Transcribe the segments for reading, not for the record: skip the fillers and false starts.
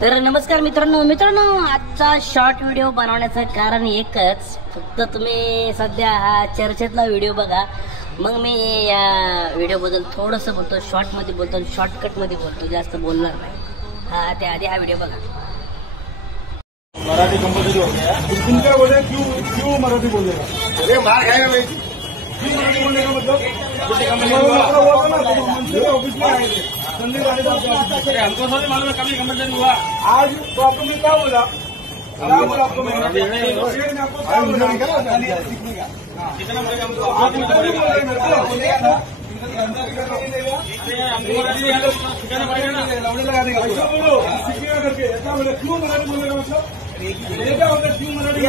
तर नमस्कार मित्रांनो आजचा शॉर्ट व्हिडिओ बनवण्याचं कारण एकच, फक्त तुम्ही सध्या हा चर्चेतला व्हिडिओ बघा, मग मी या व्हिडिओ बद्दल थोडंसं बोलतो, शॉर्ट मध्ये बोलतो, शॉर्टकट मध्ये बोलतो, जास्त बोलणार नाही। हा त्याआधी हा व्हिडिओ बघा। मराठी कंपल्सरी हो गया, तुम क्या बोले, क्यों मराठी बोलेगा? अरे मार खाएगा भाई, क्यों मराठी बोलने का मतलब ऑफिस में आए थे संदीप हमको समझ मालूम है कभी कंपल्सरी हुआ। आज तो आपको मैं क्या बोला आपको मैं आपको क्या बोला सीखने का कितना बोलेगा आप उल्टा नहीं बोल रहे मेरे को सिखाना पड़ेगा ना, लौड़े लगाने का ऐसा बोलो, सीखेगा करके ऐसा बोले, क्यों मराठी बोलने का मतलब ये क्या होता है, क्यों मराठी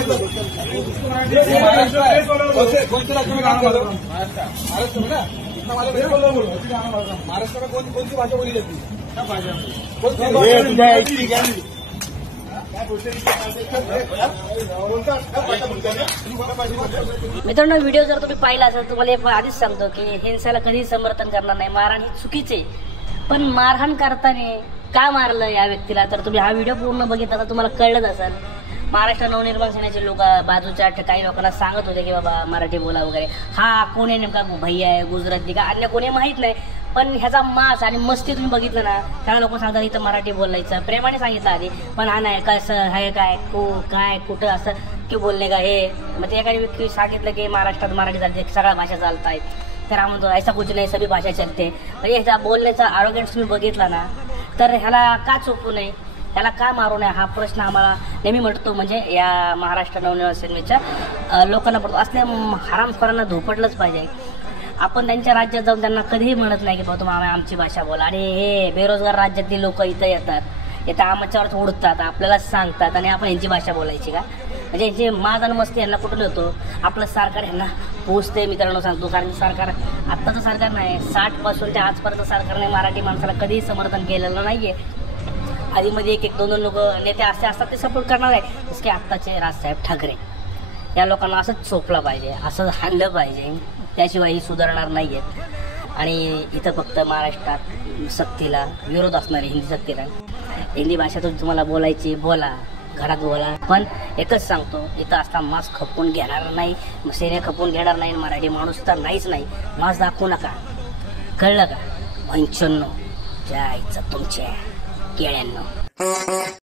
कौन से राज्य में गाना बोलो, महाराष्ट्र में ना, इतना वाला मेरे बोलो बोलो महाराष्ट्र में कौन सी भाषा बोली जाती है? सब भाषा मित्रांनो, व्हिडिओ जर तुम्ही पाहिला असेल तुम्हाला आधीच सांगतो की हिंसेला कधीही समर्थन करणार नाही। मारहाण ही चुकीचे, पण मारहाण करताना का मारलं या व्यक्तीला, तर तुम्ही हा व्हिडिओ पूर्ण बघितला तर तुम्हाला कळलंच असेल। महाराष्ट्र नवनिर्माण सेनेचे लोक बाजूच्या काही लोकांना सांगत होते की बाबा मराठी बोला वगैरे। हा कोण आहे नेमका, भैया आहे, गुजराती का अन्य कोणी माहित नाही, पण ह्याचा मास आणि मस्ती तुम्ही बघितलं ना, त्याला लोक सांगतात इथं मराठी बोलायचं, प्रेमाने सांगितलं आधी, पण हा नाही कसं हे काय काय कुठं असं की बोलणे का हे। मग ते एखादी व्यक्ती सांगितलं की महाराष्ट्रात मराठी चालते, सगळ्या भाषा चालत आहेत, तर हा म्हणतो ऐसा कुछ नाही, सभी भाषा चलते। म्हणजे ह्याचा बोलण्याचा आरोग्यन्स तुम्ही बघितला ना, तर ह्याला का चोपू नये, त्याला का मारू नये, हा प्रश्न आम्हाला नेहमी म्हटतो, म्हणजे या महाराष्ट्र नवनिर्माण सेनेच्या लोकांना पडतो। असल्या हरामखोरांना धोपटलंच पाहिजे। आपण त्यांच्या राज्यात जाऊन त्यांना कधीही म्हणत नाही की बाबा तुम्ही आमची भाषा बोला, आणि हे बेरोजगार राज्यातली लोक इथं येतात आमच्यावरच उडतात, आपल्याला सांगतात आणि आपण यांची भाषा बोलायची का? म्हणजे यांची माज आणि मस्ती यांना कुठून येतो, आपलं सरकार यांना पोचते। मित्रांनो सांगतो, कारण सरकार आत्ताचं सरकार नाही, 60 पासून ते आजपर्यंत सरकारने मराठी माणसाला कधीही समर्थन केलेलं नाहीये। आधीमध्ये एक दोन लोक नेते असे असतात ते सपोर्ट करणार आहे, जसं की आत्ताचे राजसाहेब ठाकरे। या लोकांना असंच चोपलं पाहिजे, असं हाणलं पाहिजे, त्याशिवाय ही सुधारणार नाही आहेत। आणि इथं फक्त महाराष्ट्रात सक्तीला विरोध असणार आहे, हिंदी सक्तीला। हिंदी भाषा तुम्हाला बोलायची बोला, घरात बोला, पण एकच सांगतो, इथं असता मास्क खपवून घेणार नाही, सेने खपवून घेणार नाही, मराठी माणूस तर नाहीच नाही, मास्क दाखवू नका, कळलं का? 95 जायचं तुमच्या केळ्यांना।